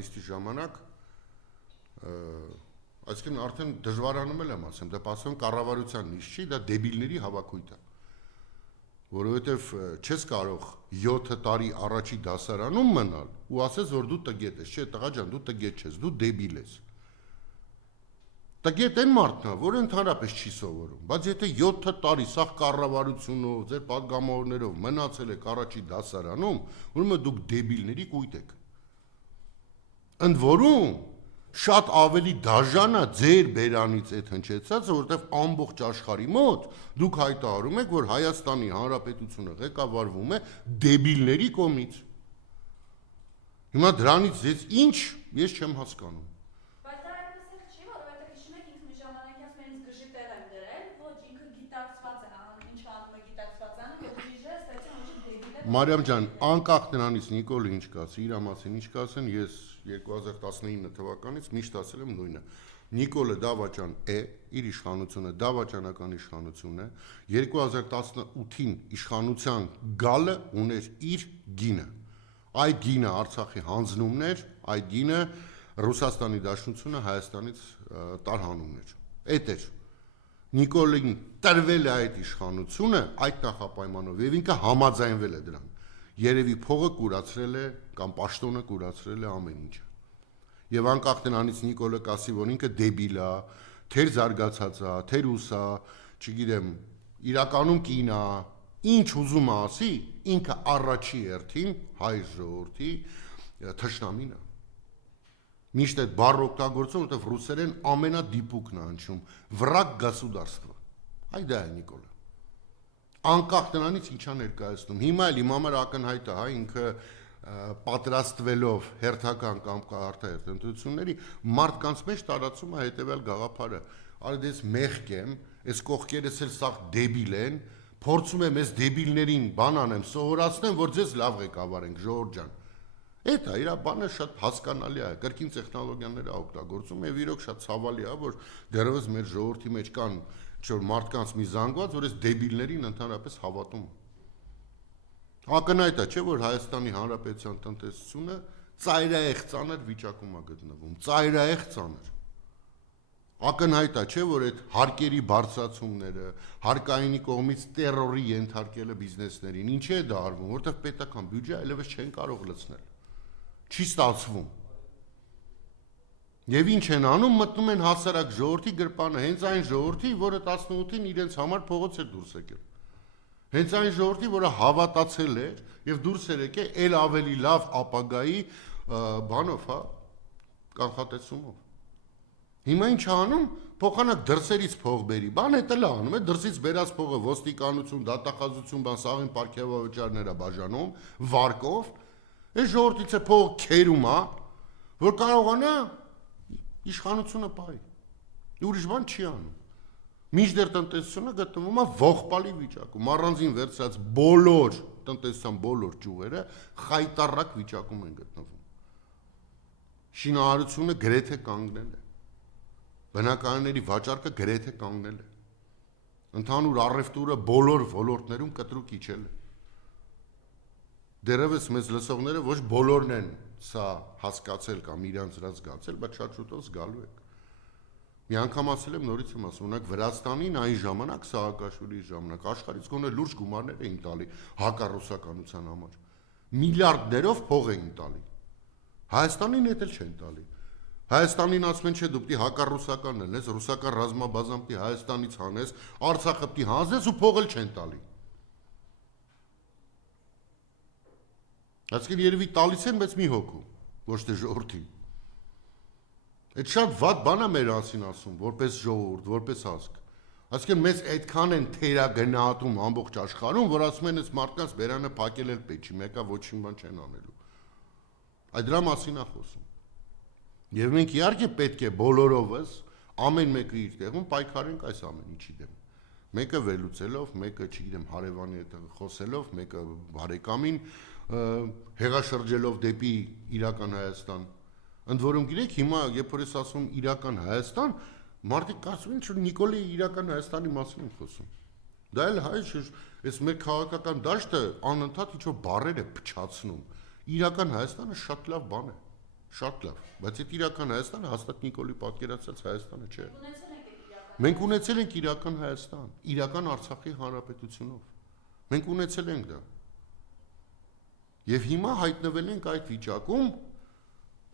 նիստի ժամանակ այսինքն արդեն դժվարանում եմ ասեմ, դա ասում կառավարության նիստ չի, դա դեբիլների հավաքույթ է, որովհետև չես կարող 7 տարի առաջի դասարանում մնալ ու ասես, որ դու տգետ ես, չէ, տղա ջան, դու տգետ չես, դու դեբիլ ես։ Տգետ են մարդն է, որը ընդհանրապես չի սովորում, բայց եթե 7 տարի սաղ կառավարությունով, ձեր պատգամավորներով մնացել եք առաջի դասարանում, ուրեմն դուք դեբիլների կույտ եք։ Ընդ որում շատ ավելի դաժան է ձեր բերանից այդ հնչեցածը, որովհետև ամբողջ աշխարհի մոտ դուք հայտարարում եք, որ Հայաստանի Հանրապետությունը ղեկավարվում է դեբիլների կողմից։ Հիմա դրանից ես ինչ, ես չեմ հասկանում։ Բայց դա այդպես էլ չի, որովհետև հիշում եք ինքն մի ժամանակ ասում են գժի տեղ եմ դրել, ոչ ինքը գիտակցված է, ինչ անում է գիտակցված անում, եւ դիժը ստացիոն ոչ դեբիլ է։ Մարիամ ջան, անկախ նրանից Նիկոլը ինչ կասի, իր մասին ինչ կասեն, ես 2019 թվականից միշտ ասել եմ նույնը։ Նիկոլը Դավաճան է, իր իշխանությունը դավաճանական իշխանություն է, 2018-ին իշխանության գալը ուներ իր գինը։ Այդ գինը Արցախի հանձնումն էր, այդ գինը Ռուսաստանի Դաշնությունը Հայաստանից տարհանումն էր։ Էդ էր։ Նիկոլին տրվել է այդ իշխանությունը այդ նախապայմանով եւ ինքը համաձայնվել է դրան։ Երևի փողը կուրացրել է կամ պաշտոնը կուրացրել է ամեն ինչը։ Եվ անկախ նրանից Նիկոլը կասի, որ ինքը դեբիլ է, թեր զարգացած է, թեր ուսա, չգիտեմ, իրականում կին է, ինչ ուզում է ասի, ինքը առաջի հերթին հայ ժողովրդի թշնամին է։ Միշտ այդ բառը օգտագործում, որովհետև ռուսերեն ամենադիպուկն է հնչում, վրագ գասուդարստվը։ Այ դա է Նիկոլը։ Անկախ նրանից ինչա ներկայացնում։ Հիմա էլ իմ համար ակնհայտ է, հա, ինքը պատրաստվելով հերթական կամ արտահերթ ընտրությունների մարդկանց մեջ տարածում է հետևյալ գաղափարը։ Արդ ես մեղք եմ, այս կողքերս էլ սաղ դեբիլ են, փորձում եմ այս դեբիլներին բան անեմ, սովորացնեմ, որ ձեզ լավ ղեկավարենք, ժողովուրդ ջան։ Այդ է, իր բանը շատ հասկանալի է, կրկին տեխնոլոգիաները օգտագործում եւ իրոք շատ ցավալի է, որ դեռևս մեր ժողովրդի մեջ կան ինչ-որ մարդկանց մի զանգված, որ այս դեբիլներին ընդհանրապես հավատում։ Ակնհայտ է, չէ՞ որ Հայաստանի Հանրապետության տնտեսությունը ծայրահեղ ծանր վիճակում է գտնվում, ծայրահեղ ծանր։ Ակնհայտ է, չէ՞ որ այդ հարկերի բարձրացումները, հարկայինի կողմից տերորի ենթարկելը բիզնեսներին, ինչի է դա արվում, որտեղ պետական բյուջե այլևս չեն կարող լցնել։ Չի ստացվում։ Եվ ինչ են անում, մտնում են հասարակ ժողովրդի գրպանը, հենց այն ժողովրդի, որը 18-ին իրենց համար փողոց էր դուրս եկել։ Հենց այն ժողովրդի, որը հավատացել էր եւ դուրս էր եկել ել ավելի լավ ապագայի բանով, հա, կանխատեսումով։ Հիմա ինչ անում, փոխանակ դրսերից փող բերի, բան է տլա անում է, դրսից բերած փողը ոստիկանություն, դատախազություն, բան սաղին պարգևավճարներ է բաժանում, վարկով, այս ժողովրդից է փող քերում է, որ կարողանա իշխանությունը պահի։ Ուրիշ բան չի անում։ Մինչդեռ տնտեսությունը գտնվում է ողբալի վիճակում, առանձին վերցրած բոլոր տնտեսության բոլոր ճյուղերը խայտառակ վիճակում են գտնվում։ Շինարարությունը գրեթե կանգնել է։ Բնակարանների վաճառքը գրեթե կանգնել է։ Ընդհանուր առևտուրը բոլոր ոլորտներում կտրուկ իջել է։ Դեռևս մեզ լսողները ոչ բոլորն են սա հասկացել կամ իրանց վրա զգացել, բայց շատ շուտով զգալու եք։ Մի անգամ ասել եմ, նորից եմ ասում, օրինակ Վրաստանին այն ժամանակ Սաակաշվիլիի ժամանակ աշխարհից գոնե լուրջ գումարներ էին տալի հակառուսականության համար։ Միլիարդներով փող էին տալի։ Հայաստանին էլ չեն տալի։ Հայաստանին ասում են, չէ, դու պիտի հակառուսական լինես, ռուսական ռազմաբազան պիտի Հայաստանից հանես, Արցախը պիտի հանձնես ու փող էլ չեն տալի։ Այսինքն երևի տալիս են, բայց մի հոգու, ոչ թե ժողովրդին։ Այդ շատ վատ բան է մեր անցին ասում, որպես ժողովուրդ, որպես ազգ։ Այսինքն մեզ այդքան են թերագնահատում ամբողջ աշխարհում, որ ասում են, այս մարդկանց բերանը փակել էլ պետք չի, մեկը ոչինչ բան չեն անելու։ Այդ դրա մասին է խոսում։ Եվ մենք իհարկե պետք է բոլորովս ամեն մեկը իր տեղում պայքարենք այս ամեն ինչի դեմ։ Մեկը վերլուծելով, մեկը, չգիտեմ, հարևանի հետ խոսելով, մեկը բարեկամին հեղաշրջելով դեպի իրական Հայաստան։ Ընդ որում գիտեք, հիմա երբ որ ես ասում իրական Հայաստան, մարդիկ կարծում են, որ Նիկոլի իրական Հայաստանի մասին եմ խոսում։ Դա էլ հայ չէ, այս մեր քաղաքական դաշտը անընդհատ ինչ-որ բառեր է փչացնում։ Իրական Հայաստանը շատ լավ բան է։ Շատ լավ, բայց այդ իրական Հայաստանը հաստատ Նիկոլի պատկերացած Հայաստանը չէ։ Ունեցել ենք այդ իրական։ Մենք ունեցել ենք իրական Հայաստան, իրական Արցախի հանրապետությունով։ Մենք ունեցել ենք դա։ Եվ հիմա հայտնվել ենք այդ վիճակում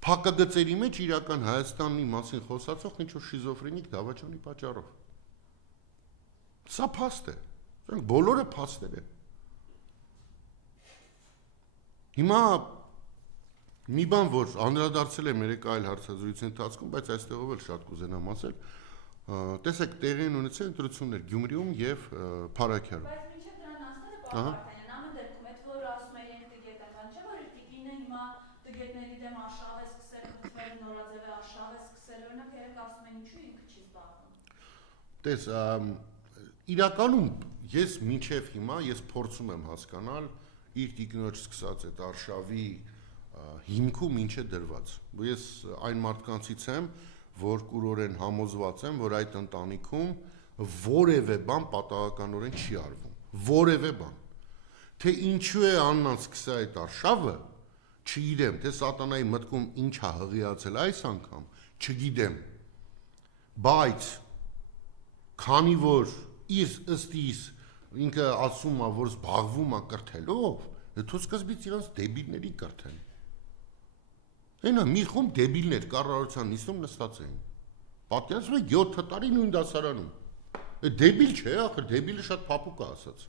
փակագծերի մեջ իրական Հայաստանի մասին խոսացող ինչ-որ շիզոֆրենիկ դավաճանի պատճառով։ Սա փաստ է։ Դրանք բոլորը փաստեր են։ Հիմա մի բան, որ անդրադարձել եմ երեք այլ հարցազրույցի ընթացքում, բայց այստեղով էլ շատ կուզենամ ասել, տեսեք, տեղի են ունեցել ընտրություններ Գյումրիում եւ Փարաքյարում։ Բայց մինչև դրան ասները Պապարդանյան, ամեն դեպքում այդ որ ասում են ենք տգետ են, բան չէ, որ տիկինը հիմա տգետների դեմ արշավ է սկսել, մտվել նորաձև է արշավ է սկսել, օրինակ երեք ասում են ինչու ինքը չի զբաղվում։ Տես, իրականում ես մինչև հիմա ես փորձում եմ հասկանալ իր տիկնոջ սկսած այդ արշավի հիմքում ինչ է դրված։ Ես այն մարդկանցից եմ, որ կուրորեն համոզված եմ, որ այդ ընտանիքում որևէ բան պատահականորեն չի արվում, որևէ բան։ Թե ինչու է Աննան սկսել այդ արշավը, չգիտեմ, թե սատանայի մտքում ինչ է հղիացել այս անգամ, չգիտեմ։ Բայց քանի որ ըստ իս ինքը ասում է, որ զբաղվում է կրթելով, դու սկզբից իրանց դեբիլների կրթեն։ Այնա մի խումբ դեբիլներ կառավարության նիստում նստած էին։ Պատկերացնում եք 7 տարի նույն դասարանում։ Այդ դեբիլ չէ, ախր դեբիլը շատ փափուկ է ասած։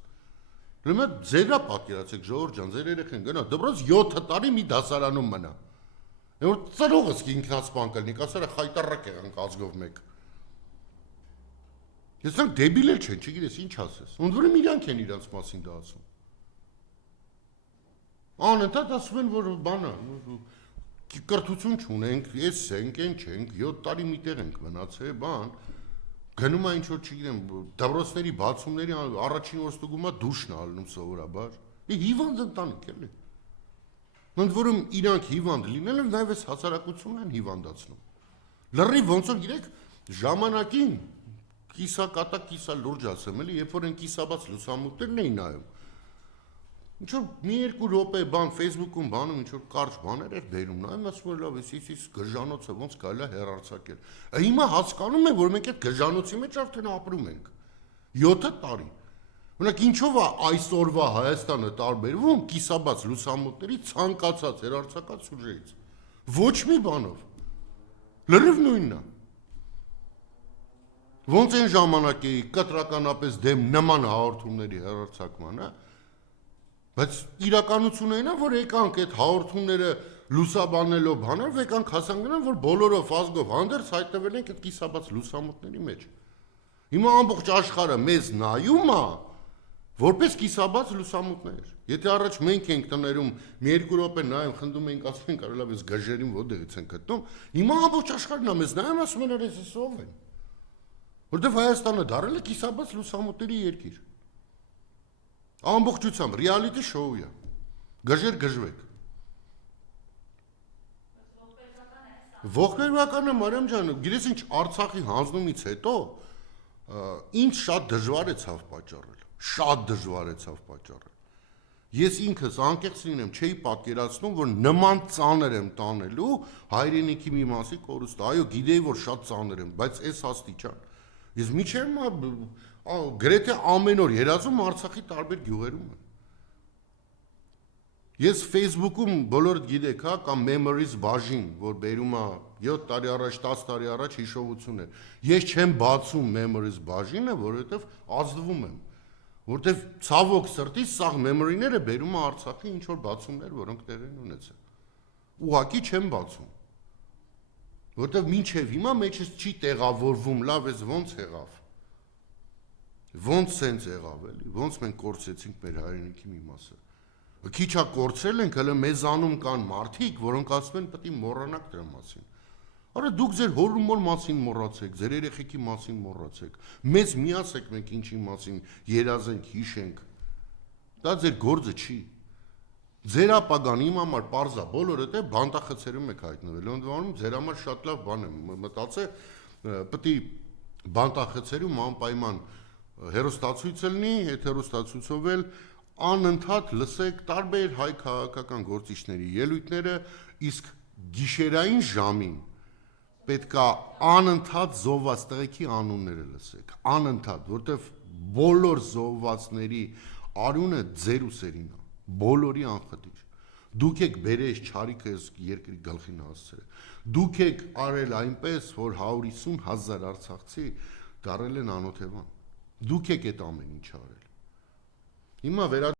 Ուրեմն ձերա պատկերացեք ժողովուրդ ջան, ձեր երեխեն գնա դպրոց 7 տարի մի դասարանում մնա։ Որ ծրողս ինքնասպան կլինի, կասարա խայտարակ եղանք ազգով մեկ։ Ես դրանք դեբիլ էլ չեն, չգիտես ինչ ասես։ Ոնց որ իրանք են իրանց մասին դա ասում։ Անընդհատ ասում են, որ բանը կրթություն չունենք, ես ենք, են չենք, 7 տարի միտեղ ենք մնացել, բան, գնում է ինչ-որ չգիտեմ, դպրոցների բացումների առաջին օր ստուգում է դուշն ալնում սովորաբար, հիվանդ ընտանիք էլի։ Ոնց որում իրանք հիվանդ լինելը նաև այս հասարակությունն են հիվանդացնում։ Լրիվ ոնց որ գիտեք, ժամանակին կիսակատակ կիսա լուրջ ասեմ, էլի, երբ որ են կիսաբաց լուսամուտներն էին նայում, ինչ-որ մի երկու րոպե բան Facebook-ում բանում ինչ-որ կարճ բաներ էր բերում, նայում ասում լավ, էս գժանոցը ոնց կարելի է հեռարձակել։ Հիմա հասկանում եմ, որ մենք այդ գժանոցի մեջ արդեն ապրում ենք 7 տարի։ Օրինակ ինչով է այսօրվա Հայաստանը տարբերվում կիսաբաց լուսամուտների ցանկացած հեռարձակած սյուժեից։ Ոչ մի բանով։ Լրիվ նույնն է։ Ոնց այն ժամանակ էի կտրականապես դեմ նման հաղորդումների հեռարձակմանը, բայց իրականությունն այն է, որ եկանք այդ հաղորդումները լուսաբանելով բաներ, եկանք հասանք նրան, որ բոլորով ազգով հանդերձ հայտնվել ենք այդ կիսաբաց լուսամուտների մեջ։ Հիմա ամբողջ աշխարհը մեզ նայում է, որպես կիսաբաց լուսամուտներ։ Եթե առաջ մենք ենք տներում մի երկու րոպե նայում, խնդում ենք, ասում ենք, արելավ էս գժերին որտեղից են գտնում, հիմա ամբողջ աշխարհն է մեզ նայում, ասում են, այս ով են։ Որտեվ Հայաստանը դարձել է կիսաբաց լուսամուտների երկիր։ Ամբողջությամբ ռեալիթի շոու է։ Գժեր գժվեք։ Ողբերգականը Մարիամ ջան, գիտես ինչ Արցախի հանձնումից հետո ինձ շատ դժվար է ցավ պատճառել։ Շատ դժվար է ցավ պատճառել։ Ես ինքս անկեղծ լինեմ, չէի պատկերացնում, որ նման ծանր եմ տանելու հայրենիքի մի մասի կորուստ։ Այո, գիտեի, որ շատ ծանր եմ, բայց այս աստիճան։ Ես միջև գրեթե ամեն օր երազում Արցախի տարբեր գյուղերում եմ։ Ես Facebook-ում բոլորդ գիտեք, հա, կամ memories բաժին, որ բերում է 7 տարի առաջ, 10 տարի առաջ հիշողություններ։ Ես չեմ բացում memories բաժինը, որովհետև ազդվում եմ։ Որովհետև ցավոք սրտի սաղ memory-ները բերում է Արցախի ինչ որ բացումներ, որոնք տեղ են ունեցել։ Ուղղակի չեմ բացում։ Որովհետև մինչև հիմա մեջս չի տեղավորվում, լավ էս ոնց եղավ։ Ոնց սենց եղավ էլի, ոնց մենք կորցեցինք մեր հայրենիքի մի մասը։ Քիչ է կորցրել ենք, հələ մեզանում կան մարդիկ, որոնք ասում են պետք է մոռանաք դրա մասին։ Արա դուք ձեր հոր ու մոր մասին մոռացեք, ձեր երեխեքի մասին մոռացեք։ Մեզ միացեք մենք ինչի մասին երազենք, հիշենք։ Դա ձեր գործը չի։ Ձեր ապագան իմ համար պարզա, բոլորը դե բանտախցերում եք հայտնվել։ Ոնց ձեր համար շատ լավ բան եմ մտածել, պետք է բանտախցերում անպայման հերոստացույց լինի, այդ հերոստացույցով էլ անընդհատ լսեք տարբեր հայ քաղաքական գործիչների ելույթները, իսկ գիշերային ժամին պետքա անընդհատ զոհված տղեկի անունները լսեք, անընդհատ, որտեվ բոլոր զոհվածների արյունը ձեր ուսերին է, բոլորի անխտիր։ Դուք եք բերես չարիքը երկրի գլխին հասցրել։ Դուք եք արել այնպես, որ 150,000 արցախցի դարել են անօթևան։ Դուք եք այդ ամեն ինչ արել։ Հիմա